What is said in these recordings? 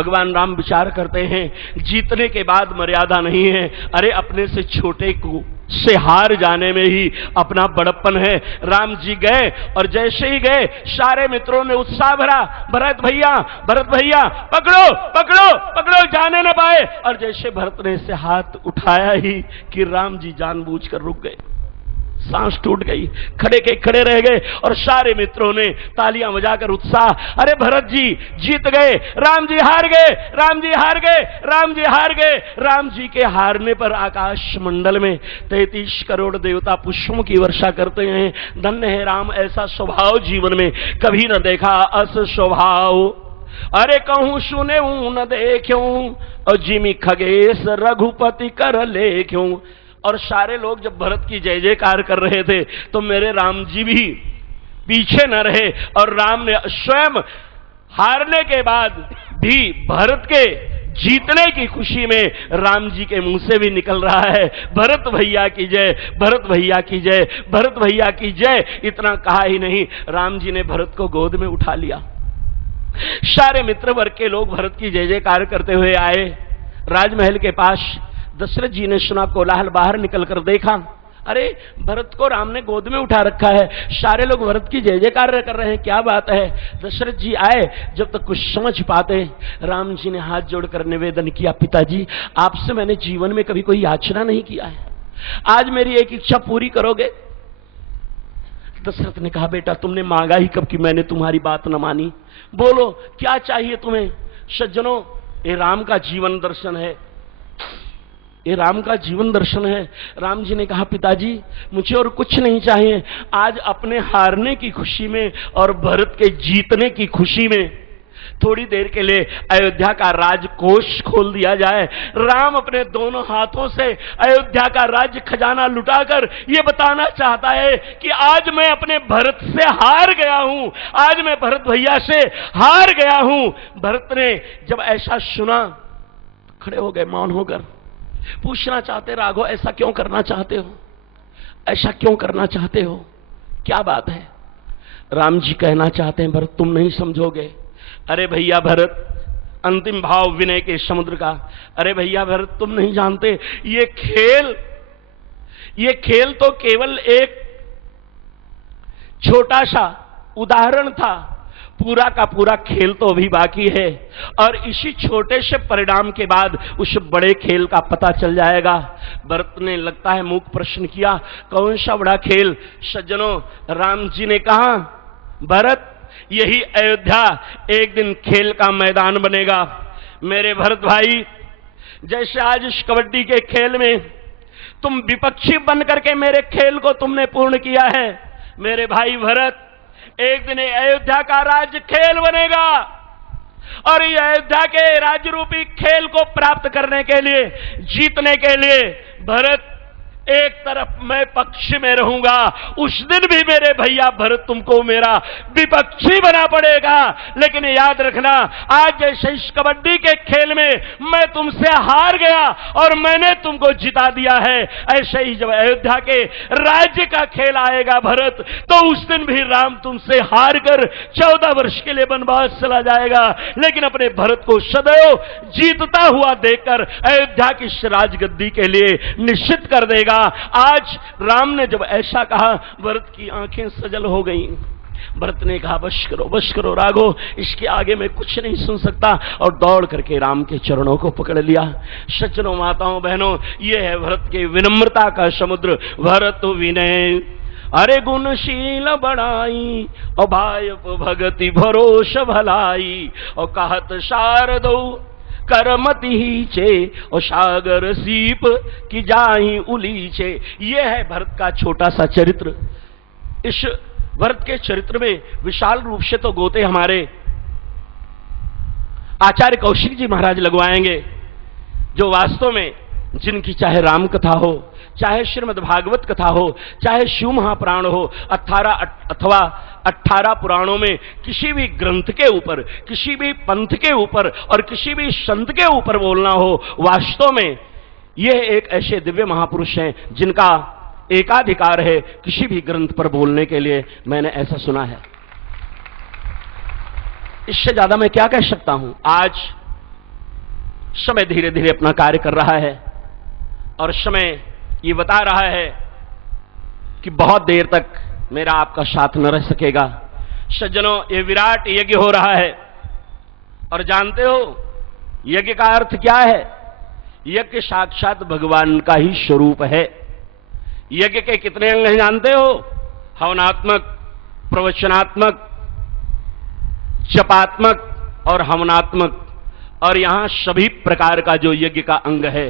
भगवान राम विचार करते हैं, जीतने के बाद मर्यादा नहीं है, अरे अपने से छोटे को से हार जाने में ही अपना बड़प्पन है। राम जी गए और जैसे ही गए सारे मित्रों ने उत्साह भरा, भरत भैया पकड़ो पकड़ो पकड़ो, जाने न पाए। और जैसे भरत ने से हाथ उठाया ही कि राम जी जानबूझकर रुक गए, सांस टूट गई, खड़े के खड़े रह गए। और सारे मित्रों ने तालियां बजाकर उत्साह, अरे भरत जी जीत गए, राम जी हार गए, राम जी हार गए, राम जी हार गए। राम जी के हारने पर आकाश मंडल में 33 करोड़ देवता पुष्पों की वर्षा करते हैं। धन्य है राम, ऐसा स्वभाव जीवन में कभी न देखा, अस स्वभाव अरे कहूं सुने न देखूं, और जिमी खगेश रघुपति कर लेख्यूं। और सारे लोग जब भरत की जय जयकार कर रहे थे तो मेरे राम जी भी पीछे न रहे, और राम ने स्वयं हारने के बाद भी भरत के जीतने की खुशी में राम जी के मुंह से भी निकल रहा है, भरत भैया की जय, भरत भैया की जय, भरत भैया की जय। इतना कहा ही नहीं, राम जी ने भरत को गोद में उठा लिया। सारे मित्र वर्ग के लोग भरत की जय जयकार करते हुए आए राजमहल के पास। दशरथ जी ने सुना कोलाहल, बाहर निकलकर देखा, अरे भरत को राम ने गोद में उठा रखा है, सारे लोग भरत की जय जयकार कर रहे हैं, क्या बात है। दशरथ जी आए, जब तक कुछ समझ पाते राम जी ने हाथ जोड़कर निवेदन किया, पिताजी आपसे मैंने जीवन में कभी कोई याचना नहीं किया है, आज मेरी एक इच्छा पूरी करोगे। दशरथ ने कहा, बेटा तुमने मांगा ही कब कि मैंने तुम्हारी बात न मानी, बोलो क्या चाहिए तुम्हें। सज्जनों, ये राम का जीवन दर्शन है, ये राम का जीवन दर्शन है। राम जी ने कहा, पिताजी मुझे और कुछ नहीं चाहिए, आज अपने हारने की खुशी में और भरत के जीतने की खुशी में थोड़ी देर के लिए अयोध्या का राजकोष खोल दिया जाए। राम अपने दोनों हाथों से अयोध्या का राज्य खजाना लुटाकर यह बताना चाहता है कि आज मैं अपने भरत से हार गया हूं, आज मैं भरत भैया से हार गया हूं। भरत ने जब ऐसा सुना खड़े हो गए मौन होकर, पूछना चाहते, राघव ऐसा क्यों करना चाहते हो, ऐसा क्यों करना चाहते हो, क्या बात है। राम जी कहना चाहते हैं, भरत तुम नहीं समझोगे, अरे भैया भरत, अंतिम भाव विनय के समुद्र का, अरे भैया भरत तुम नहीं जानते, ये खेल तो केवल एक छोटा सा उदाहरण था, पूरा का पूरा खेल तो अभी बाकी है, और इसी छोटे से परिणाम के बाद उस बड़े खेल का पता चल जाएगा। भरत ने लगता है मूक प्रश्न किया, कौन सा बड़ा खेल। सज्जनों, राम जी ने कहा, भरत यही अयोध्या एक दिन खेल का मैदान बनेगा। मेरे भरत भाई, जैसे आज इस कबड्डी के खेल में तुम विपक्षी बन करके मेरे खेल को तुमने पूर्ण किया है, मेरे भाई भरत एक दिन अयोध्या का राज्य खेल बनेगा, और ये अयोध्या के राज्य रूपी खेल को प्राप्त करने के लिए, जीतने के लिए भरत एक तरफ मैं पक्ष में रहूंगा, उस दिन भी मेरे भैया भरत तुमको मेरा विपक्षी बना पड़ेगा। लेकिन याद रखना, आज जैसे इस कबड्डी के खेल में मैं तुमसे हार गया और मैंने तुमको जिता दिया है, ऐसे ही जब अयोध्या के राज्य का खेल आएगा भरत, तो उस दिन भी राम तुमसे हार कर 14 वर्ष के लिए वनवास चला जाएगा, लेकिन अपने भरत को सदैव जीतता हुआ देखकर अयोध्या की राजगद्दी के लिए निश्चित कर देगा। आज राम ने जब ऐसा कहा, भरत की आंखें सजल हो गईं। भरत ने कहा, बस करो राघव, इसके आगे मैं कुछ नहीं सुन सकता, और दौड़ करके राम के चरणों को पकड़ लिया। सज्जनों, माताओं, बहनों, यह है भरत के विनम्रता का समुद्र। भरत विनय अरे गुणशील बड़ाई, और भायप भगति भरोस भलाई, और कहत शारदो करमति ही चे, और सागर सीप की जाही उलीचे। यह है भरत का छोटा सा चरित्र। इस भरत के चरित्र में विशाल रूप से तो गोते हमारे आचार्य कौशिक जी महाराज लगवाएंगे, जो वास्तव में जिनकी चाहे राम कथा हो, चाहे श्रीमद् भागवत कथा हो, चाहे शिव महापुराण हो, 18 पुराणों में किसी भी ग्रंथ के ऊपर, किसी भी पंथ के ऊपर और किसी भी संत के ऊपर बोलना हो, वास्तव में यह एक ऐसे दिव्य महापुरुष हैं जिनका एकाधिकार है किसी भी ग्रंथ पर बोलने के लिए। मैंने ऐसा सुना है, इससे ज्यादा मैं क्या कह सकता हूं। आज समय धीरे धीरे अपना कार्य कर रहा है और समय ये बता रहा है कि बहुत देर तक मेरा आपका साथ न रह सकेगा। सज्जनों, ये विराट यज्ञ हो रहा है और जानते हो यज्ञ का अर्थ क्या है? यज्ञ साक्षात भगवान का ही स्वरूप है। यज्ञ के कितने अंग हैं जानते हो? हवनात्मक, प्रवचनात्मक, जपात्मक और हवनात्मक। और यहां सभी प्रकार का जो यज्ञ का अंग है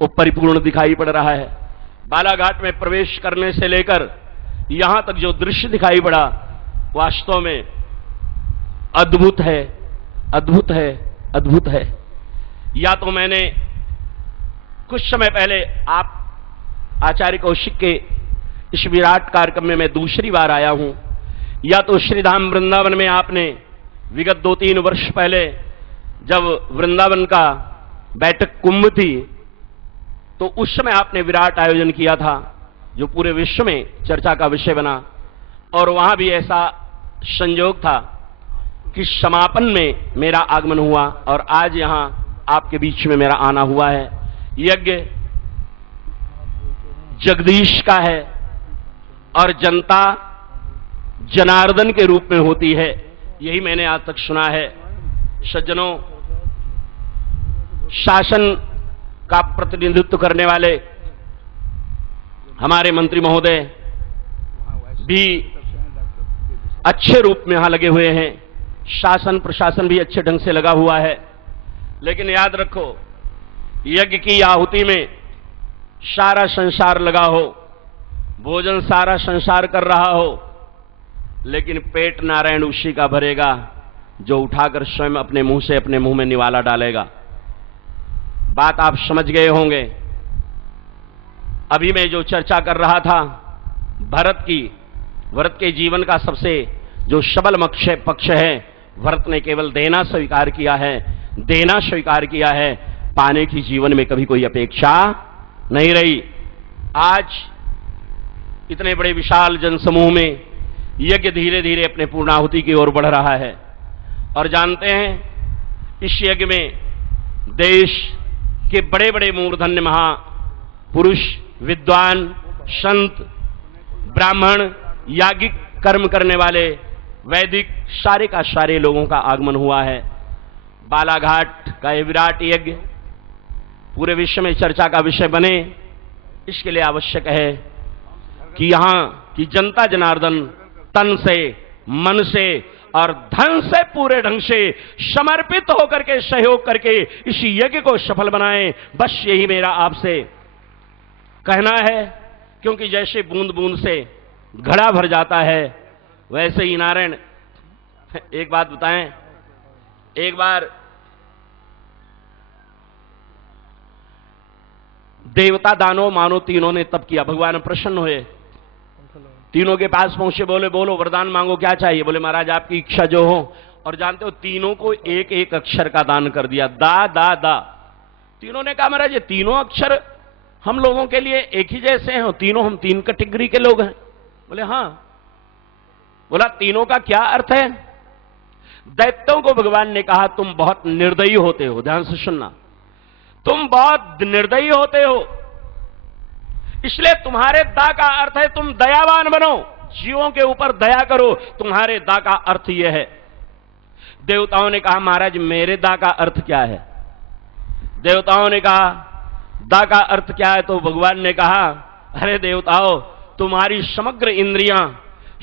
वो परिपूर्ण दिखाई पड़ रहा है। बालाघाट में प्रवेश करने से लेकर यहां तक जो दृश्य दिखाई पड़ा वास्तव में अद्भुत है, अद्भुत है, अद्भुत है। या तो मैंने कुछ समय पहले आप आचार्य कौशिक के इस विराट कार्यक्रम में मैं दूसरी बार आया हूं, या तो श्रीधाम वृंदावन में आपने विगत 2-3 वर्ष पहले जब वृंदावन का बैठक कुंभ थी तो उस समय आपने विराट आयोजन किया था जो पूरे विश्व में चर्चा का विषय बना। और वहां भी ऐसा संयोग था कि समापन में मेरा आगमन हुआ और आज यहां आपके बीच में मेरा आना हुआ है। यज्ञ जगदीश का है और जनता जनार्दन के रूप में होती है, यही मैंने आज तक सुना है। सज्जनों, शासन का प्रतिनिधित्व करने वाले हमारे मंत्री महोदय भी अच्छे रूप में यहां लगे हुए हैं, शासन प्रशासन भी अच्छे ढंग से लगा हुआ है। लेकिन याद रखो, यज्ञ की आहुति में सारा संसार लगा हो, भोजन सारा संसार कर रहा हो, लेकिन पेट नारायण उसी का भरेगा जो उठाकर स्वयं अपने मुंह से अपने मुंह में निवाला डालेगा। बात आप समझ गए होंगे। अभी मैं जो चर्चा कर रहा था भरत के जीवन का सबसे जो सबल पक्ष है, भरत ने केवल देना स्वीकार किया है, देना स्वीकार किया है, पाने की जीवन में कभी कोई अपेक्षा नहीं रही। आज इतने बड़े विशाल जनसमूह में यज्ञ धीरे धीरे अपने पूर्णाहुति की ओर बढ़ रहा है और जानते हैं इस यज्ञ में देश के बड़े बड़े मूर्धन्य महापुरुष, विद्वान, संत, ब्राह्मण, याज्ञिक कर्म करने वाले, वैदिक, सारे का सारे लोगों का आगमन हुआ है। बालाघाट का यह विराट यज्ञ पूरे विश्व में चर्चा का विषय बने, इसके लिए आवश्यक है कि यहां की जनता जनार्दन तन से, मन से और धन से पूरे ढंग से समर्पित होकर के सहयोग करके इस यज्ञ को सफल बनाएं। बस यही मेरा आपसे कहना है, क्योंकि जैसे बूंद बूंद से घड़ा भर जाता है वैसे ही नारायण, एक बात बताएं, एक बार देवता दानव मानो तीनों ने तप किया, भगवान प्रसन्न हुए, तीनों के पास पहुंचे, बोले बोलो वरदान मांगो, क्या चाहिए? बोले महाराज आपकी इच्छा जो हो। और जानते हो तीनों को एक एक अक्षर का दान कर दिया, दा दा दा। तीनों ने कहा महाराज ये तीनों अक्षर हम लोगों के लिए एक ही जैसे हैं, तीनों हम 3 कैटेगरी के लोग हैं। बोले हां। बोला तीनों का क्या अर्थ है? दैत्यों को भगवान ने कहा तुम बहुत निर्दयी होते हो, ध्यान से सुनना, तुम बहुत निर्दयी होते हो, इसलिए तुम्हारे दा का अर्थ है तुम दयावान बनो, जीवों के ऊपर दया करो, तुम्हारे दा का अर्थ यह है। देवताओं ने कहा महाराज मेरे दा का अर्थ क्या है? देवताओं ने कहा दा का अर्थ क्या है? तो भगवान ने कहा अरे देवताओं, तुम्हारी समग्र इंद्रियां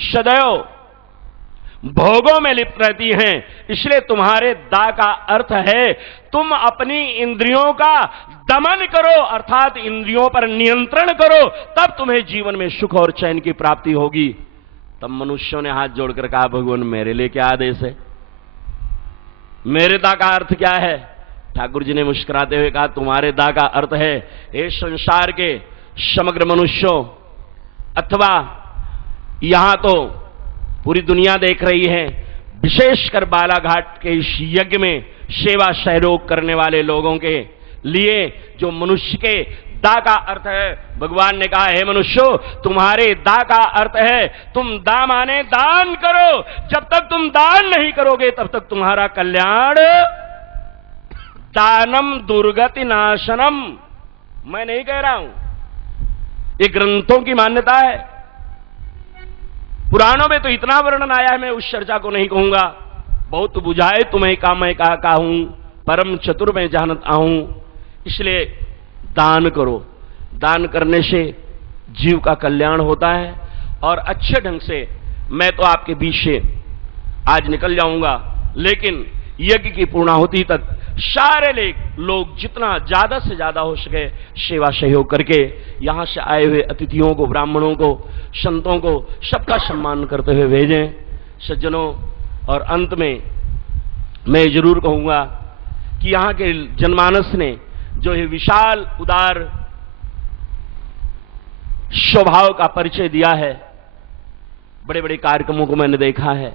सदैव भोगों में लिप्त रहती हैं, इसलिए तुम्हारे दा का अर्थ है तुम अपनी इंद्रियों का दमन करो, अर्थात इंद्रियों पर नियंत्रण करो, तब तुम्हें जीवन में सुख और चैन की प्राप्ति होगी। तब मनुष्यों ने हाथ जोड़कर कहा भगवान मेरे लिए क्या आदेश है? मेरे दा का अर्थ क्या है? ठाकुर जी ने मुस्कुराते हुए कहा तुम्हारे दा का अर्थ है हे संसार के समग्र मनुष्यों, अथवा यहां तो पूरी दुनिया देख रही है, विशेषकर बालाघाट के इस यज्ञ में सेवा सहयोग करने वाले लोगों के लिए जो मनुष्य के दा का अर्थ है, भगवान ने कहा हे मनुष्यों तुम्हारे दा का अर्थ है तुम दा माने दान करो, जब तक तुम दान नहीं करोगे तब तक तुम्हारा कल्याण दानम दुर्गति नाशनम। मैं नहीं कह रहा हूं, ये ग्रंथों की मान्यता है। पुराणों में तो इतना वर्णन आया है, मैं उस चर्चा को नहीं कहूंगा। बहुत बुझाए तुम्हें का मैं का हूं, परम चतुर में जानत आऊं। इसलिए दान करो, दान करने से जीव का कल्याण होता है। और अच्छे ढंग से मैं तो आपके बीच से आज निकल जाऊंगा, लेकिन यज्ञ की पूर्णाहुति तक सारे लोग जितना ज्यादा से ज्यादा हो सके सेवा सहयोग करके यहां से आए हुए अतिथियों को, ब्राह्मणों को, संतों को सबका सम्मान करते हुए भेजें सज्जनों। और अंत में मैं जरूर कहूंगा कि यहां के जनमानस ने जो ये विशाल उदार स्वभाव का परिचय दिया है, बड़े बड़े कार्यक्रमों को मैंने देखा है,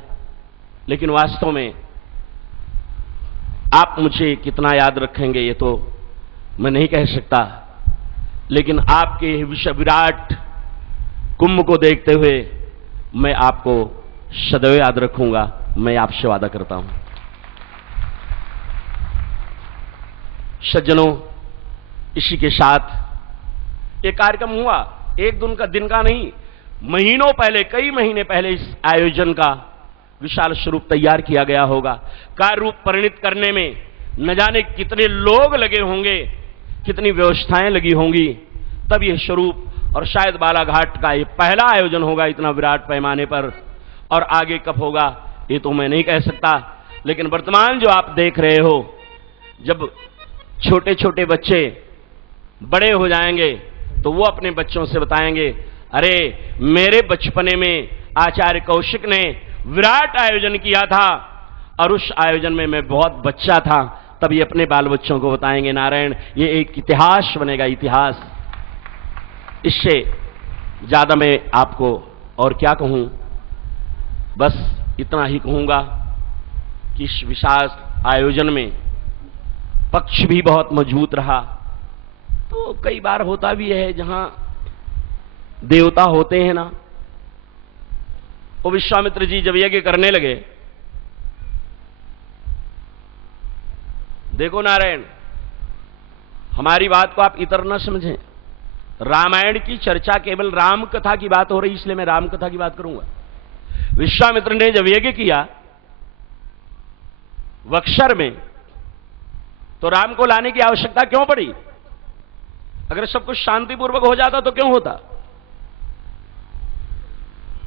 लेकिन वास्तव में आप मुझे कितना याद रखेंगे ये तो मैं नहीं कह सकता। लेकिन आपके विश्व विराट कुंभ को देखते हुए मैं आपको सदैव याद रखूंगा, मैं आपसे वादा करता हूं। सज्जनों, इसी के साथ एक कार्यक्रम हुआ, एक दिन का नहीं, महीनों पहले, कई महीने पहले इस आयोजन का विशाल स्वरूप तैयार किया गया होगा। कार्य रूप परिणित करने में न जाने कितने लोग लगे होंगे, कितनी व्यवस्थाएं लगी होंगी, तब यह स्वरूप और शायद बालाघाट का यह पहला आयोजन होगा इतना विराट पैमाने पर। और आगे कब होगा ये तो मैं नहीं कह सकता, लेकिन वर्तमान जो आप देख रहे हो, जब छोटे छोटे बच्चे बड़े हो जाएंगे तो वो अपने बच्चों से बताएंगे, अरे मेरे बचपने में आचार्य कौशिक ने विराट आयोजन किया था और उस आयोजन में मैं बहुत बच्चा था। तब ये अपने बाल बच्चों को बताएंगे। नारायण, ये एक इतिहास बनेगा, इतिहास। इससे ज्यादा मैं आपको और क्या कहूं, बस इतना ही कहूंगा कि इस विशाल आयोजन में पक्ष भी बहुत मजबूत रहा। तो कई बार होता भी है जहां देवता होते हैं ना, वो विश्वामित्र जी जब यज्ञ करने लगे, देखो नारायण, हमारी बात को आप इतर न समझें। रामायण की चर्चा केवल राम कथा की बात हो रही, इसलिए मैं राम कथा की बात करूंगा। विश्वामित्र ने जब यज्ञ किया वक्षर में, तो राम को लाने की आवश्यकता क्यों पड़ी? अगर सब कुछ शांतिपूर्वक हो जाता तो क्यों होता?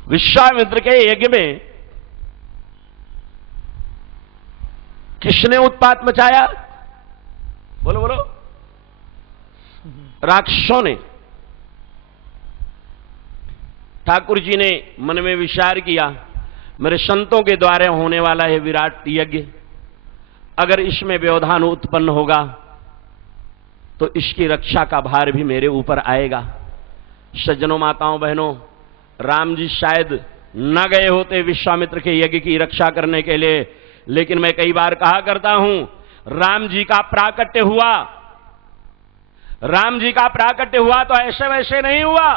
विश्वामित्र के यज्ञ में किसने उत्पात मचाया? बोलो बोलो। राक्षसों ने। ठाकुर जी ने मन में विचार किया, मेरे संतों के द्वारा होने वाला है विराट यज्ञ, अगर इसमें व्यवधान उत्पन्न होगा तो इसकी रक्षा का भार भी मेरे ऊपर आएगा। सज्जनों, माताओं, बहनों, राम जी शायद न गए होते विश्वामित्र के यज्ञ की रक्षा करने के लिए, लेकिन मैं कई बार कहा करता हूं, राम जी का प्राकट्य हुआ, राम जी का प्राकट्य हुआ तो ऐसे वैसे नहीं हुआ।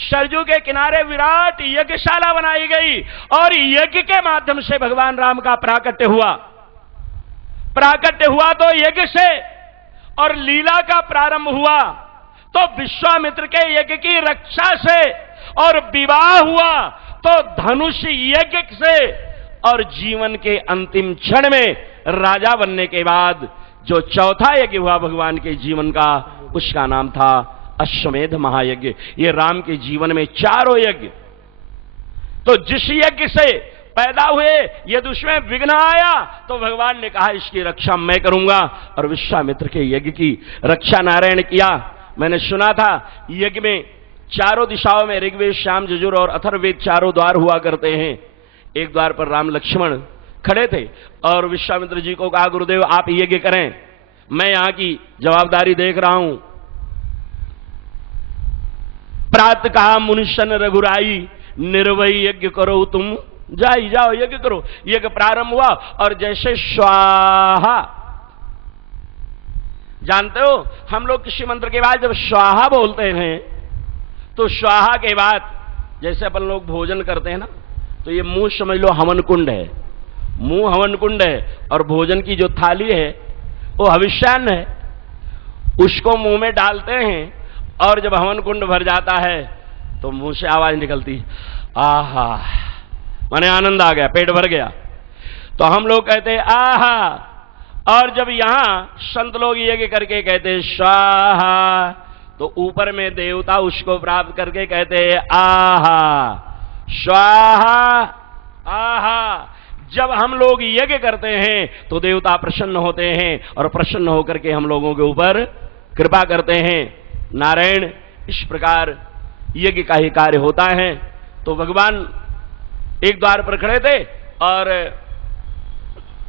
सरजू के किनारे विराट यज्ञशाला बनाई गई और यज्ञ के माध्यम से भगवान राम का प्राकट्य हुआ। प्राकट्य हुआ तो यज्ञ से, और लीला का प्रारंभ हुआ तो विश्वामित्र के यज्ञ की रक्षा से, और विवाह हुआ तो धनुष यज्ञ से, और जीवन के अंतिम क्षण में राजा बनने के बाद जो चौथा यज्ञ हुआ भगवान के जीवन का, उसका नाम था अश्वमेध महायज्ञ। ये राम के जीवन में चारों यज्ञ, तो जिस यज्ञ से पैदा हुए यदि उसमें विघ्न आया तो भगवान ने कहा इसकी रक्षा मैं करूंगा, और विश्वामित्र के यज्ञ की रक्षा नारायण किया। मैंने सुना था यज्ञ में चारों दिशाओं में ऋग्वेद, श्याम, यजुर और अथर्ववेद चारों द्वार हुआ करते हैं। एक द्वार पर राम लक्ष्मण खड़े थे और विश्वामित्र जी को कहा, गुरुदेव आप यज्ञ करें, मैं यहां की जवाबदारी देख रहा हूं। प्रात कहा मुनिशन रघुराई, निर्वय यज्ञ करो तुम जाई, जाओ यज्ञ करो। यज्ञ प्रारंभ हुआ और जैसे स्वाहा, जानते हो हम लोग किसी मंत्र के बाद जब स्वाहा बोलते हैं तो स्वाहा के बाद जैसे अपन लोग भोजन करते हैं ना, तो ये मुंह समझ लो हवन कुंड है, मुंह हवन कुंड है, और भोजन की जो थाली है वो हविष्यान्न है, उसको मुंह में डालते हैं और जब हवन कुंड भर जाता है तो मुंह से आवाज निकलती, आहा, माने आनंद आ गया, पेट भर गया। तो हम लोग कहते हैं आहा, और जब यहां संत लोग यज्ञ करके कहते हैं स्वाहा, तो ऊपर में देवता उसको प्राप्त करके कहते हैं आहा स्वाहा आहा। जब हम लोग यज्ञ करते हैं तो देवता प्रसन्न होते हैं और प्रसन्न होकर के हम लोगों के ऊपर कृपा करते हैं। नारायण, इस प्रकार यज्ञ का ही कार्य होता है। तो भगवान एक द्वार पर खड़े थे और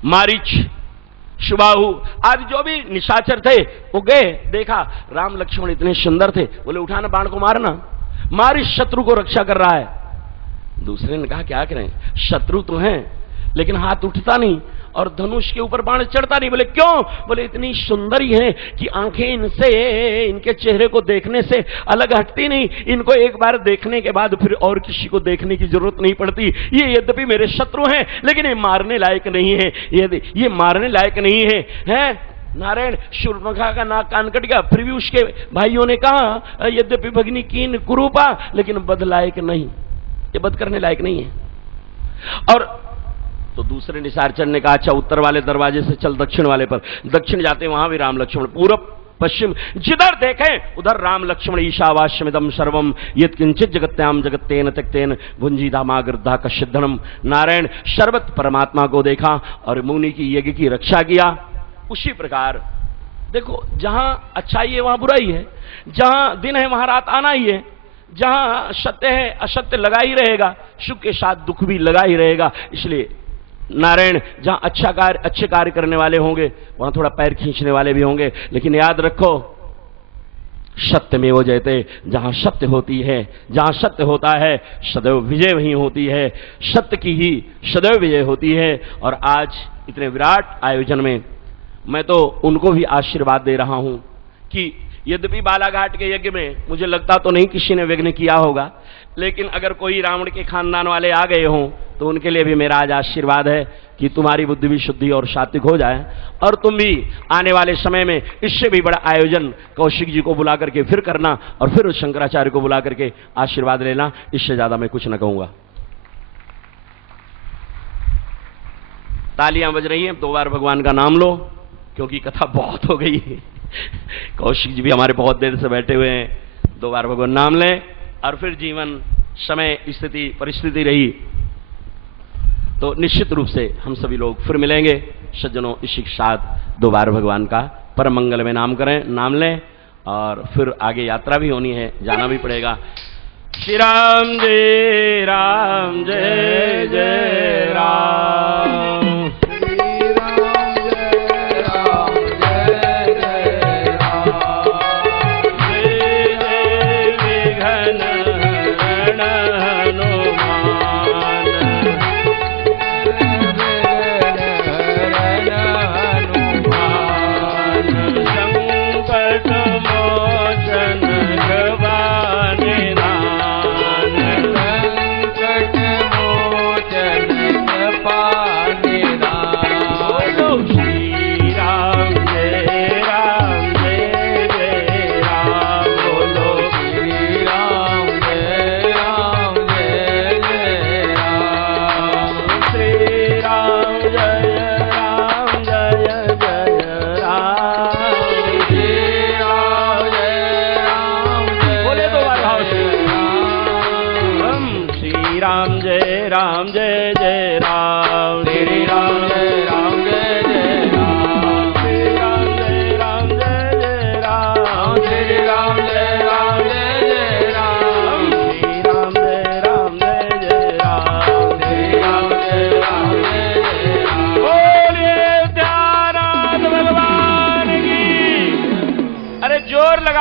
मारीच, शुबाहु आदि जो भी निशाचर थे वो गए, देखा राम लक्ष्मण इतने सुंदर थे, बोले उठाना बाण को मारना। मारीच शत्रु को रक्षा कर रहा है। दूसरे ने कहा क्या करें, शत्रु तो हैं लेकिन हाथ उठता नहीं और धनुष के ऊपर बाण चढ़ता नहीं। बोले क्यों? बोले इतनी सुंदरी है कि आंखें इनसे, इनके चेहरे को देखने से अलग हटती नहीं, इनको एक बार देखने के बाद फिर और किसी को देखने की जरूरत नहीं पड़ती। ये यद्यपि मेरे शत्रु हैं लेकिन ये मारने लायक नहीं है, ये मारने लायक नहीं है, हैं? नारायण, शूर्पणखा का नाक कान कट गया, फिर भी उसके भाइयों ने कहा यद्यपि भगिनी कीन कुरूपा, लेकिन बध लायक नहीं, ये बध करने लायक नहीं है। और तो दूसरे निशाचर ने कहा अच्छा उत्तर वाले दरवाजे से चल दक्षिण वाले पर। दक्षिण जाते वहां भी राम लक्ष्मण, पूर्व पश्चिम जिधर देखें उधर राम लक्ष्मण ईशावास्यमिदं सर्वम यत्किंचित जगत्याम जगत्तेन त्यक्तेन भुंजीधामागृद्धा कश्यद्धनम। नारायण, सर्वत परमात्मा को देखा और मुनि की यज्ञ की रक्षा किया। उसी प्रकार देखो, जहां अच्छाई है वहां बुराई है, जहां दिन है वहां रात आना ही है, जहां सत्य है असत्य लगा ही रहेगा, सुख के साथ दुख भी लगा ही रहेगा। इसलिए नारायण, जहां अच्छे कार्य करने वाले होंगे वहां थोड़ा पैर खींचने वाले भी होंगे, लेकिन याद रखो सत्य में वो जयते, जहां सत्य होती है, जहां सत्य होता है सदैव विजय वहीं होती है, सत्य की ही सदैव विजय होती है। और आज इतने विराट आयोजन में मैं तो उनको भी आशीर्वाद दे रहा हूं कि यद्यपि बालाघाट के यज्ञ में मुझे लगता तो नहीं किसी ने विघ्न किया होगा, लेकिन अगर कोई रावण के खानदान वाले आ गए हों तो उनके लिए भी मेरा आज आशीर्वाद है कि तुम्हारी बुद्धि भी शुद्धि और सात्विक हो जाए और तुम भी आने वाले समय में इससे भी बड़ा आयोजन कौशिक जी को बुला करके फिर करना और फिर उस शंकराचार्य को बुला करके आशीर्वाद लेना। इससे ज्यादा मैं कुछ न कहूंगा। तालियां बज रही हैं, 2 बार भगवान का नाम लो क्योंकि कथा बहुत हो गई है। कौशिक जी भी हमारे बहुत देर से बैठे हुए हैं, 2 बार भगवान नाम लें और फिर जीवन समय स्थिति परिस्थिति रही तो निश्चित रूप से हम सभी लोग फिर मिलेंगे। सज्जनों, इसी के साथ 2 बार भगवान का परम मंगल में नाम करें, नाम लें और फिर आगे यात्रा भी होनी है, जाना भी पड़ेगा। श्री राम जय राम, जय जय राम।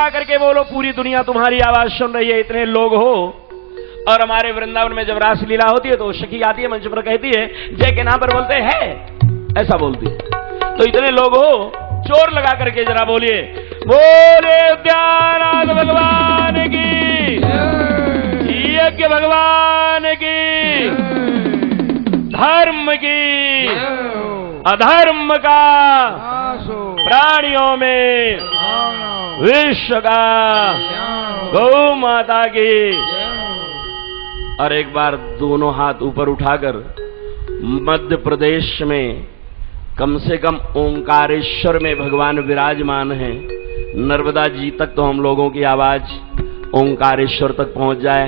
करके बोलो, पूरी दुनिया तुम्हारी आवाज सुन रही है। इतने लोग हो और हमारे वृंदावन में जब रास लीला होती है तो सखी आती है मंच पर कहती है जय के नाम पर बोलते हैं, ऐसा बोलती। तो इतने लोग हो, जोर लगा करके जरा बोलिए, बोले उद्यानाथ भगवान की, यज्ञ भगवान की, धर्म की, अधर्म का प्राणियों में विश्व का गौ माता की। और एक बार दोनों हाथ ऊपर उठाकर मध्य प्रदेश में कम से कम ओंकारेश्वर में भगवान विराजमान हैं। नर्मदा जी तक तो हम लोगों की आवाज ओंकारेश्वर तक पहुंच जाए,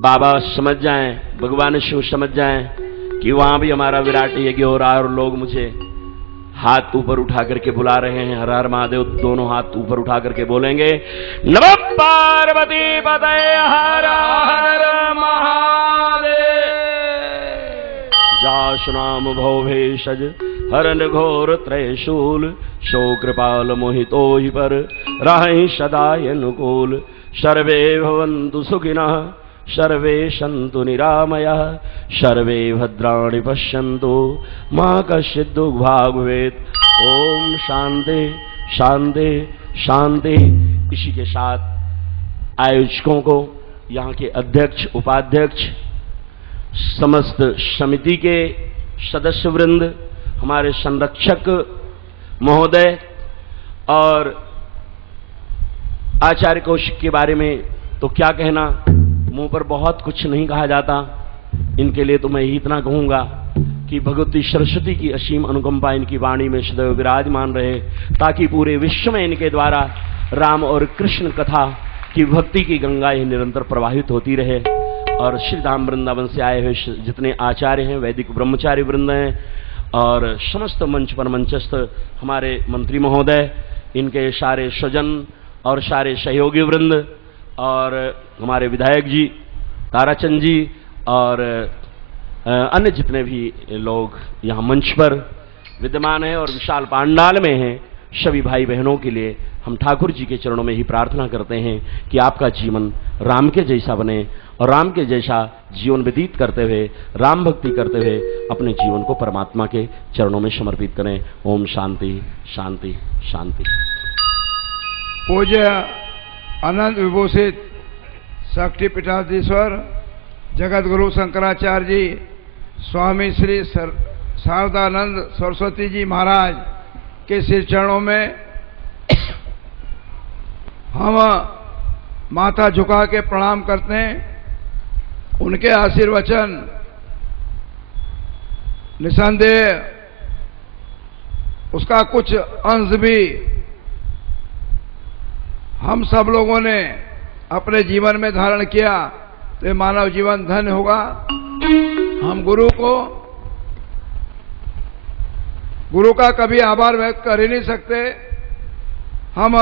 बाबा समझ जाएं, भगवान शिव समझ जाएं कि वहां भी हमारा विराट यज्ञ हो रहा है। और लोग मुझे हाथ ऊपर उठा करके बुला रहे हैं। हर हर महादेव दोनों हाथ ऊपर उठा करके बोलेंगे, नमः पार्वती पतये हर हर महादेव। जासु नाम भव भेषज हरन घोर त्रयशूल, शो कृपाल मोहितो हि पर राहि सदाय अनुकूल। सर्वे भवन्तु सुखिनः सर्वे सन्तु निरामयः, सर्वे भद्राणि पश्यन्तु मा कश्चित् दुर्भाग् भवेत्। ओम शांति शांति शांति। इसी के साथ आयोजकों को, यहाँ के अध्यक्ष उपाध्यक्ष, समस्त समिति के सदस्य वृंद, हमारे संरक्षक महोदय और आचार्य कौशिक के बारे में तो क्या कहना, मुंह पर बहुत कुछ नहीं कहा जाता। इनके लिए तो मैं ही इतना कहूंगा कि भगवती सरस्वती की असीम अनुकंपा इनकी वाणी में सदैव विराजमान रहे, ताकि पूरे विश्व में इनके द्वारा राम और कृष्ण कथा की भक्ति की गंगा ही निरंतर प्रवाहित होती रहे। और श्री धाम वृंदावन से आए हुए जितने आचार्य हैं, वैदिक ब्रह्मचारी वृंद हैं और समस्त मंच पर मंचस्थ हमारे मंत्री महोदय, इनके सारे स्वजन और सारे सहयोगी वृंद और हमारे विधायक जी ताराचंद जी और अन्य जितने भी लोग यहाँ मंच पर विद्यमान हैं और विशाल पांडाल में हैं, सभी भाई बहनों के लिए हम ठाकुर जी के चरणों में ही प्रार्थना करते हैं कि आपका जीवन राम के जैसा बने और राम के जैसा जीवन व्यतीत करते हुए, राम भक्ति करते हुए अपने जीवन को परमात्मा के चरणों में समर्पित करें। ओम शांति शांति शांति। पूज्य अनंत विभूषित शक्ति पीठाधीश्वर जगत गुरु शंकराचार्य जी, स्वामी श्री शारदानंद सरस्वती जी महाराज के श्री चरणों में हम माथा झुका के प्रणाम करते हैं। उनके आशीर्वचन निसंदेह उसका कुछ अंश भी हम सब लोगों ने अपने जीवन में धारण किया तो मानव जीवन धन्य होगा। हम गुरु का कभी आभार व्यक्त कर ही नहीं सकते। हम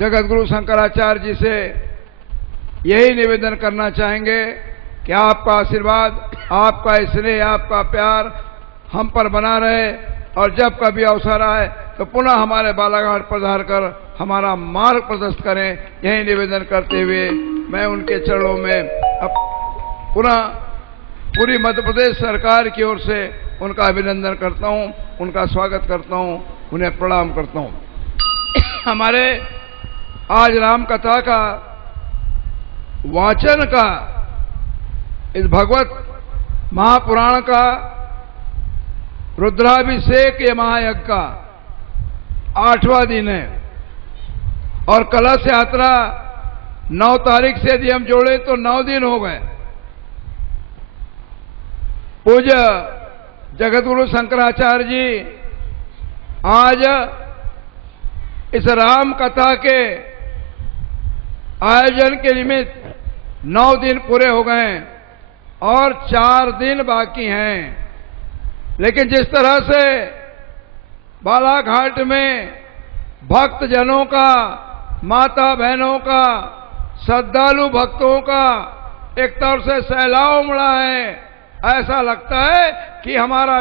जगत गुरु शंकराचार्य जी से यही निवेदन करना चाहेंगे कि आपका आशीर्वाद, आपका स्नेह, आपका प्यार हम पर बना रहे और जब कभी अवसर आए तो पुनः हमारे बालाघाट पधार कर हमारा मार्ग प्रशस्त करें। यही निवेदन करते हुए मैं उनके चरणों में अब पुनः पूरी मध्य प्रदेश सरकार की ओर से उनका अभिनंदन करता हूं, उनका स्वागत करता हूं, उन्हें प्रणाम करता हूं। हमारे आज राम कथा का वाचन का, इस भगवत महापुराण का रुद्राभिषेक ये महायज्ञ का 8वां दिन है और कलश यात्रा 9 तारीख से यदि हम जोड़े तो 9 दिन हो गए। पूज्य जगतगुरु शंकराचार्य जी आज इस राम कथा के आयोजन के निमित्त 9 दिन पूरे हो गए और 4 दिन बाकी हैं। लेकिन जिस तरह से बालाघाट में भक्त जनों का, माता बहनों का, श्रद्धालु भक्तों का एक तरफ से सैलाव उमड़ा है, ऐसा लगता है कि हमारा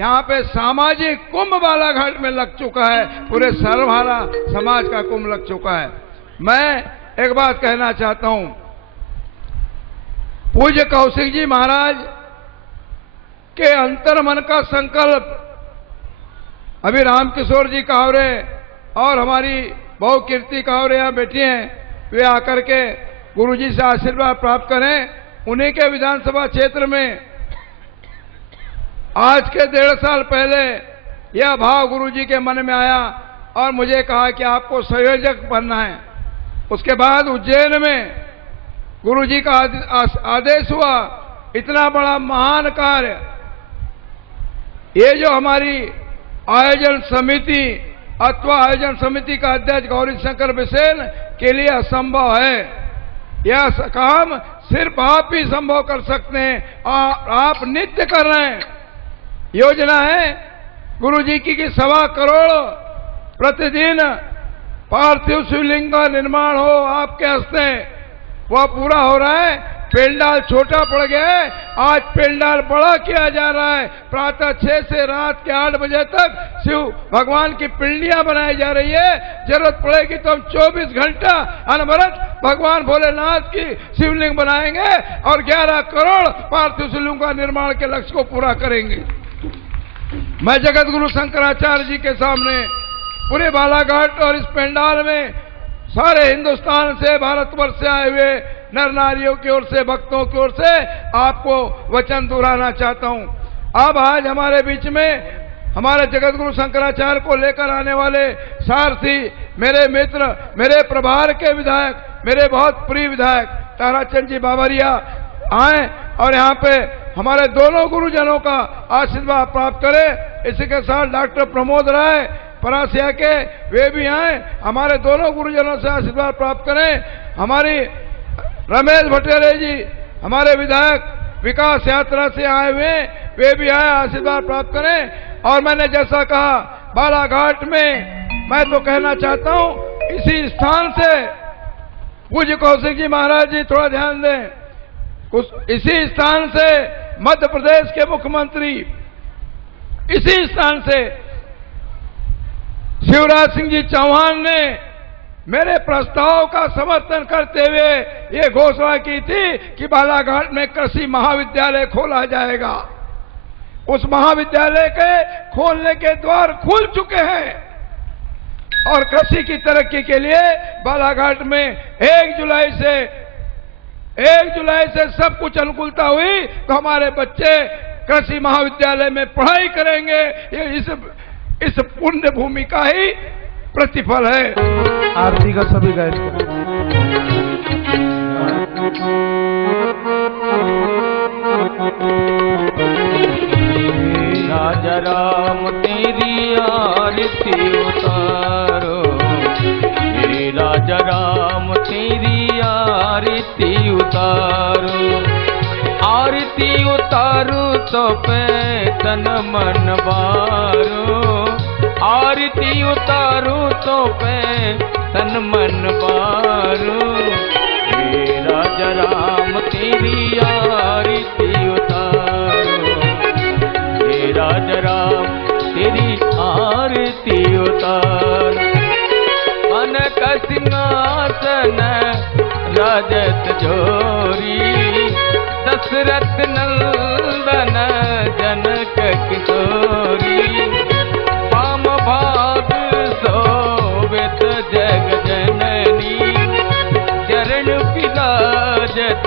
यहाँ पे सामाजिक कुंभ बालाघाट में लग चुका है, पूरे सर्वहारा समाज का कुंभ लग चुका है। मैं एक बात कहना चाहता हूं, पूज्य कौशिक जी महाराज के अंतर मन का संकल्प अभी रामकिशोर जी कावरे और हमारी बहु कीर्ति कावरे यहाँ बैठी हैं, वे आकर के गुरु जी से आशीर्वाद प्राप्त करें। उन्हीं के विधानसभा क्षेत्र में आज के 1.5 साल पहले यह भाव गुरुजी के मन में आया और मुझे कहा कि आपको संयोजक बनना है। उसके बाद उज्जैन में गुरुजी का आदेश हुआ, इतना बड़ा महान कार्य, ये जो हमारी आयोजन समिति अथवा आयोजन समिति का अध्यक्ष गौरी शंकर बिसेन के लिए असंभव है। यह काम सिर्फ आप ही संभव कर सकते हैं और आप नित्य कर रहे हैं। योजना है गुरुजी की 1.25 करोड़ प्रतिदिन पार्थिव शिवलिंग का निर्माण हो आपके हस्ते, वह पूरा हो रहा है। पेंडाल छोटा पड़ गया है, आज पेंडाल बड़ा किया जा रहा है। प्रातः 6 से रात के 8 बजे तक शिव भगवान की पिंडियां बनाई जा रही है। जरूरत पड़ेगी तो हम 24 घंटा अनवरत भगवान भोलेनाथ की शिवलिंग बनाएंगे और 11 करोड़ पार्थिव शिवलिंग का निर्माण के लक्ष्य को पूरा करेंगे। मैं जगत गुरु शंकराचार्य जी के सामने पूरे बालाघाट और इस पेंडाल में सारे हिंदुस्तान से, भारतवर्ष से आए हुए नर नारियों की ओर से, भक्तों की ओर से आपको वचन दोहराना चाहता हूं। अब आज हमारे बीच में हमारे जगत गुरु शंकराचार्य को लेकर आने वाले सारथी, मेरे मित्र, मेरे प्रभार के विधायक, मेरे बहुत प्रिय विधायक ताराचंद जी बाबरिया आए और यहाँ पे हमारे दोनों गुरुजनों का आशीर्वाद प्राप्त करें। इसी के साथ डॉक्टर प्रमोद राय परासिया के, वे भी आए, हमारे दोनों गुरुजनों से आशीर्वाद प्राप्त करें। हमारी रमेश भट्टेरे जी हमारे विधायक विकास यात्रा से आए हुए, वे भी आए, आशीर्वाद प्राप्त करें। और मैंने जैसा कहा बालाघाट में मैं तो कहना चाहता हूं, इसी स्थान से पूज्य कौशिक जी महाराज जी थोड़ा ध्यान दें, इसी स्थान से मध्य प्रदेश के मुख्यमंत्री, इसी स्थान से शिवराज सिंह जी चौहान ने मेरे प्रस्ताव का समर्थन करते हुए ये घोषणा की थी कि बालाघाट में कृषि महाविद्यालय खोला जाएगा। उस महाविद्यालय के खोलने के द्वार खुल चुके हैं और कृषि की तरक्की के लिए बालाघाट में 1 जुलाई से सब कुछ अनुकूलता हुई तो हमारे बच्चे कृषि महाविद्यालय में पढ़ाई करेंगे। ये इस पुण्य भूमि का ही प्रतिफल है। आरती का सभी गायक राजा राम तेरी आरती उतारो, हे राजा राम तेरी आरती उतारो। आरती उतारो तो पे तन मन बारो, आरती उतारो तो पे तन मन बारो। हे राजा राम तेरी आरती उतारो, हे राजा राम तेरी आरती उतारो। अनक सिंहासन राजत जोरी, दशरथ नंदन जनक किशोरी। पाम भाग सोवित जग जननी, चरण विराजत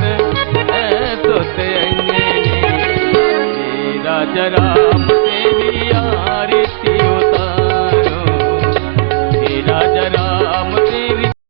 सुत अंजनी। राजा राम